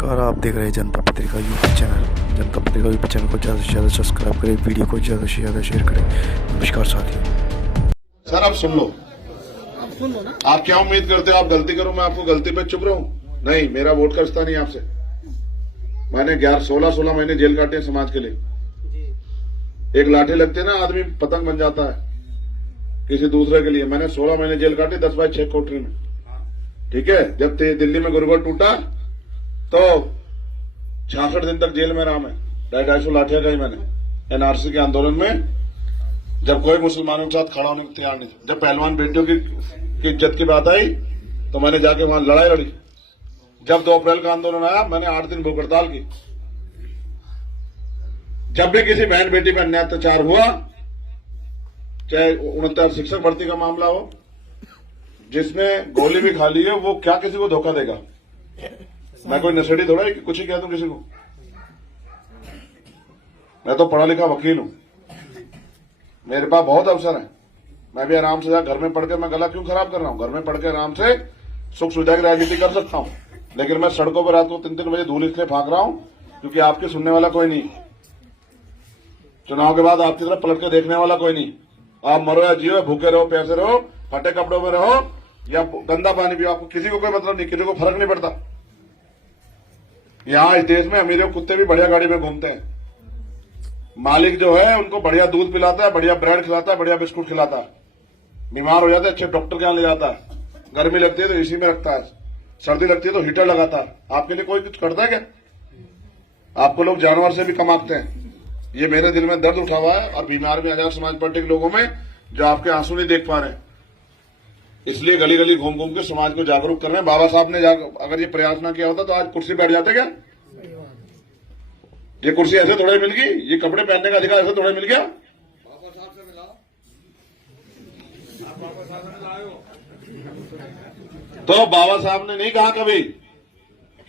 नमस्कार, आप देख रहे हैं जनता पत्रिका यूट्यूब चैनल। जनता पत्रिका यूट्यूब चैनल को ज़्यादा से ज़्यादा सब्सक्राइब करें, वीडियो को ज़्यादा से ज़्यादा शेयर करें। नमस्कार साथियों। सर आप सुन लो ना। आप क्या उम्मीद करते हो आप गलती करो मैं आपको गलती पे चुप रहूं? नहीं, मेरा वोट का रिश्ता नहीं आपसे। मैंने 16 महीने जेल काटे हैं समाज के लिए। एक लाठी लगती है ना, आदमी पतंग बन जाता है किसी दूसरे के लिए। मैंने 16 महीने जेल काटे 10/6 कोठरी में। ठीक है, जब दिल्ली में गुरुगढ़ टूटा तो 66 दिन तक जेल में रहा मैं। 250 लाठियां गई मैंने एनआरसी के आंदोलन में, जब कोई मुसलमानों के साथ खड़ा होने को तैयार नहीं। जब पहलवान बेटियों की इज्जत की बात आई तो मैंने जाके वहां लड़ाई लड़ी। जब 2 अप्रैल का आंदोलन आया मैंने 8 दिन भूख हड़ताल की। जब भी किसी बहन बेटी पर अन्याय अत्याचार हुआ, चाहे 69 शिक्षक भर्ती का मामला हो, जिसने गोली भी खा ली है वो क्या किसी को धोखा देगा? मैं कोई नशेड़ी थोड़ा है कि कुछ ही कह दूं किसी को। मैं तो पढ़ा लिखा वकील हूं, मेरे पास बहुत अवसर है। मैं भी आराम से घर में पढ़ के मैं गला क्यों खराब कर रहा हूं? घर में पढ़ के आराम से सुख सुविधा की राजनीति कर सकता हूं, लेकिन मैं सड़कों पर रात को 3-3 बजे धूल इसलिए फाँक रहा हूं क्योंकि आपके सुनने वाला कोई नहीं। चुनाव के बाद आपकी तरफ पलट के देखने वाला कोई नहीं। आप मरो या जियो, भूखे रहो, प्यासे रहो, फटे कपड़ों में रहो या गंदा पानी पियो, आपको किसी को कोई मतलब नहीं, किसी को फर्क नहीं पड़ता। यहाँ इस देश में अमीर कुत्ते भी बढ़िया गाड़ी में घूमते हैं। मालिक जो है उनको बढ़िया दूध पिलाता है, बढ़िया ब्रेड खिलाता है, बढ़िया बिस्कुट खिलाता है। बीमार हो जाते हैं अच्छे डॉक्टर के यहाँ ले जाता है। गर्मी लगती है तो एसी में रखता है, सर्दी लगती है तो हीटर लगाता है। आपके लिए कोई कुछ करता है क्या? आपको लोग जानवर से भी कम आंकते हैं। ये मेरे दिल में दर्द उठा हुआ है और बीमार भी आजाद समाज पार्टी के लोगों में जो आपके आंसू नहीं देख पा रहे हैं, इसलिए गली गली घूम घूम के समाज को जागरूक कर रहे हैं। बाबा साहब ने अगर ये प्रयास ना किया होता तो आज कुर्सी बैठ जाते क्या? ये कुर्सी ऐसे थोड़ा ही मिल गई, ये कपड़े पहनने का अधिकार ऐसे थोड़ा मिल गया। तो बाबा साहब ने नहीं कहा कभी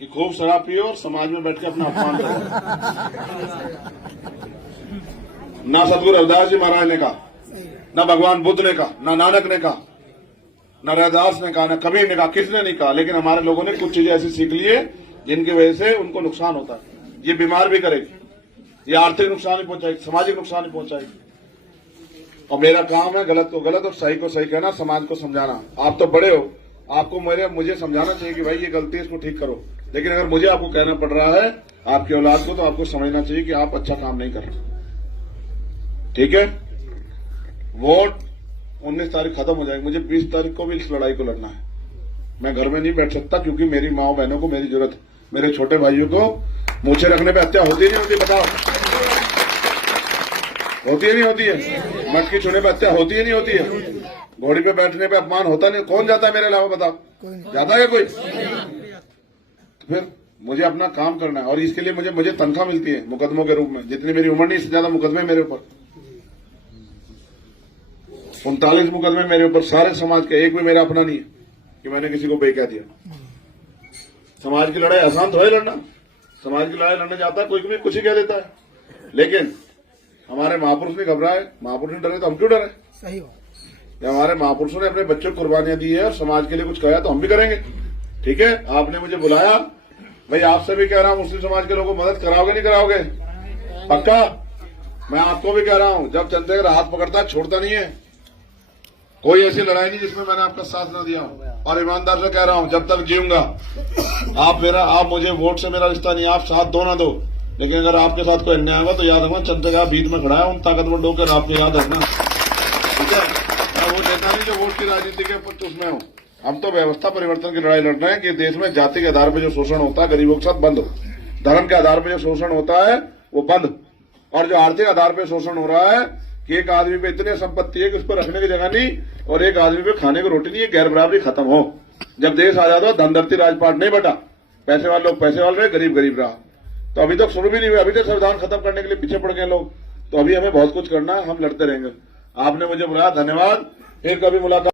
कि खूब शराब पियो और समाज में बैठ के अपना अपमान करो। ना सदगुरु रविदास जी महाराज ने कहा, ना भगवान बुद्ध ने कहा, ना नानक ने कहा, ना रैदास ने कहा, ना कबीर ने कहा, किसने नहीं कहा। लेकिन हमारे लोगों ने कुछ चीजें ऐसी सीख ली है जिनकी वजह से उनको नुकसान होता है। ये बीमार भी करेगी, ये आर्थिक नुकसान ही पहुंचाएगी, सामाजिक नुकसान ही पहुंचाएगी। और मेरा काम है गलत को गलत और सही को सही कहना, समाज को समझाना। आप तो बड़े हो, आपको मुझे समझाना चाहिए कि भाई ये गलती है, इसको ठीक करो। लेकिन अगर मुझे आपको कहना पड़ रहा है आपकी औलाद को, तो आपको समझना चाहिए कि आप अच्छा काम नहीं कर रहे। ठीक है, वोट 19 तारीख खत्म हो जाएगी। मुझे 20 तारीख को भी इस लड़ाई को लड़ना है। मैं घर में नहीं बैठ सकता क्योंकि मेरी माओ बहनों को मेरी जरूरत है। मेरे छोटे भाइयों को मूछे रखने पे हत्या होती नहीं होती? बताओ, होती है नहीं होती है? मटकी छूने पे हत्या होती है नहीं होती है? घोड़ी पे बैठने पे अपमान होता नहीं? कौन जाता है मेरे अलावा? बताओ, जाता है कोई? तो फिर मुझे अपना काम करना है और इसके लिए मुझे तनख्वाह मिलती है मुकदमों के रूप में। जितनी मेरी उम्र नहीं, इससे ज्यादा मुकदमे मेरे ऊपर। 39 मुकदमे मेरे ऊपर, सारे समाज के। एक भी मेरा अपना नहीं है कि मैंने किसी को बे कह दिया। समाज की लड़ाई आसान थोड़ी लड़ना। समाज की लड़ाई लड़ने जाता है कोई भी कुछ ही कह देता है, लेकिन हमारे महापुरुष ने घबराए, महापुरुष ने डरे तो हम क्यों डरे? सही बात। हमारे महापुरुषों ने अपने बच्चों को कुर्बानियां दी है और समाज के लिए कुछ कहा तो हम भी करेंगे। ठीक है, आपने मुझे बुलाया, भाई आपसे भी कह रहा हूं, मुस्लिम समाज के लोगों को मदद कराओगे नहीं कराओगे? पक्का? मैं आपको भी कह रहा हूं, जब चंद्रशेखर हाथ पकड़ता है छोड़ता नहीं है। कोई ऐसी लड़ाई नहीं जिसमें मैंने आपका साथ न दिया। और ईमानदार से कह रहा हूं, जब तक जीऊंगा आप मुझे वोट से मेरा रिश्ता नहीं, आप साथ दो ना दो, लेकिन अगर आपके साथ कोई अन्याय होगा तो याद रखना चंद्रशेखर बीच में खड़ा है, उन ताकतवर डोकर आपको याद रखना। ठीक है, मैं वो नेता नहीं जो वोट की राजनीति के उसमें हूं। हम तो व्यवस्था परिवर्तन की लड़ाई लड़ रहे हैं कि देश में जाति के आधार पर जो शोषण होता है गरीबों के साथ बंद हो, धर्म के आधार पर जो शोषण होता है वो बंद, और जो आर्थिक आधार पर शोषण हो रहा है कि एक आदमी पे इतनी संपत्ति है कि उसको रखने की जगह नहीं और एक आदमी पे खाने को रोटी नहीं, है गैर बराबरी खत्म हो। जब देश आजाद हो, धनधरती राजपाट नहीं बटा, पैसे वाले लोग पैसे वाले रहे, गरीब गरीब रहा। तो अभी तक शुरू भी नहीं हुआ, अभी तक संविधान खत्म करने के लिए पीछे पड़ गए लोग। तो अभी हमें बहुत कुछ करना है, हम लड़ते रहेंगे। आपने मुझे बुलाया, धन्यवाद। फिर कभी मुलाकात